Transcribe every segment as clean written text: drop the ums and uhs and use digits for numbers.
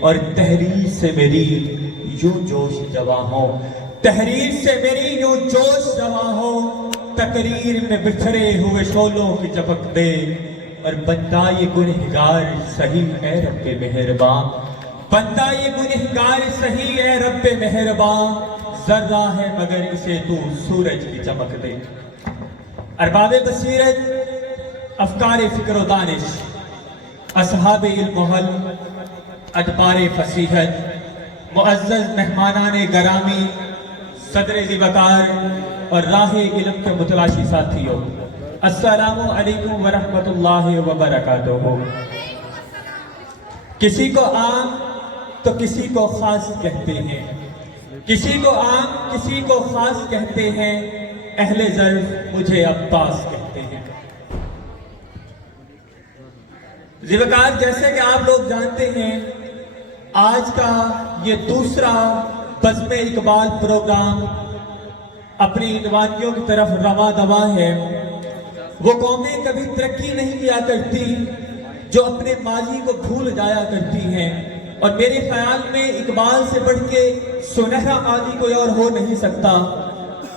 اور تحریر سے میری یوں جوش جواں ہو، تحریر سے میری یوں جوش جواں ہو، تقریر میں بچھڑے ہوئے شعلوں کی چمک دے، اور بندہ یہ گنہگار سہی اے رب مہرباں، بندہ یہ گنہگار سہی اے رب مہرباں، ذرہ ہے مگر اسے تو سورج کی چمک دے۔ ارباب بصیرت، افکار فکر و دانش، اصحاب علم و حلم، ادبار فصیحت، معزز مہمانان گرامی، صدر ذی وقار اور راہ علم کے متلاشی ساتھیوں، السلام علیکم ورحمۃ اللہ وبرکاتہ۔ کسی کو عام تو کسی کو خاص کہتے ہیں، کسی کو عام کسی کو خاص کہتے ہیں، اہل ظرف مجھے عباس کہتے ہیں۔ ذی وقار، جیسے کہ آپ لوگ جانتے ہیں، آج کا یہ دوسرا بزم اقبال پروگرام اپنی عنوانیوں کی طرف رواں دواں ہے۔ وہ قومیں کبھی ترقی نہیں کیا کرتی جو اپنے ماضی کو بھول جایا کرتی ہیں، اور میرے خیال میں اقبال سے بڑھ کے سنہرا ماضی کوئی اور ہو نہیں سکتا،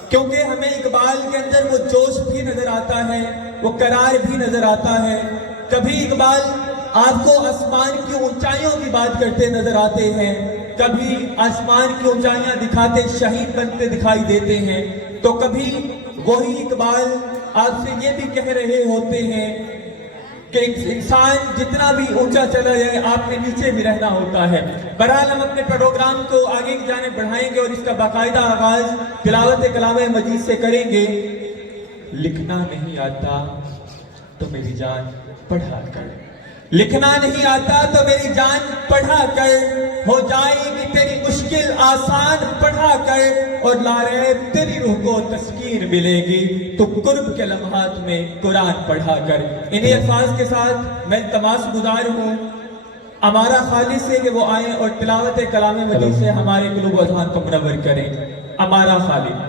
کیونکہ ہمیں اقبال کے اندر وہ جوش بھی نظر آتا ہے، وہ قرار بھی نظر آتا ہے۔ کبھی اقبال آپ کو آسمان کی اونچائیوں کی بات کرتے نظر آتے ہیں، کبھی آسمان کی اونچائیاں دکھاتے شہید بنتے دکھائی دیتے ہیں، تو کبھی وہی اقبال آپ سے یہ بھی کہہ رہے ہوتے ہیں کہ انسان جتنا بھی اونچا چلا جائے آپ نے نیچے بھی رہنا ہوتا ہے۔ بہرحال ہم اپنے پروگرام کو آگے کی جانب بڑھائیں گے اور اس کا باقاعدہ آغاز تلاوت کلام مجید سے کریں گے۔ لکھنا نہیں آتا تو میری جان پڑھا کر، لکھنا نہیں آتا تو میری جان پڑھا کر، ہو جائے گی تیری مشکل آسان پڑھا کر، اور لاریب تیری روح کو تسکین ملے گی تو قرب کے لمحات میں قرآن پڑھا کر۔ انہی الفاظ کے ساتھ میں التماس گزار ہوں ہمارا خالص سے کہ وہ آئیں اور تلاوت کلام مجید سے ہمارے قلوب و اذہان کو منور کریں۔ ہمارا خالق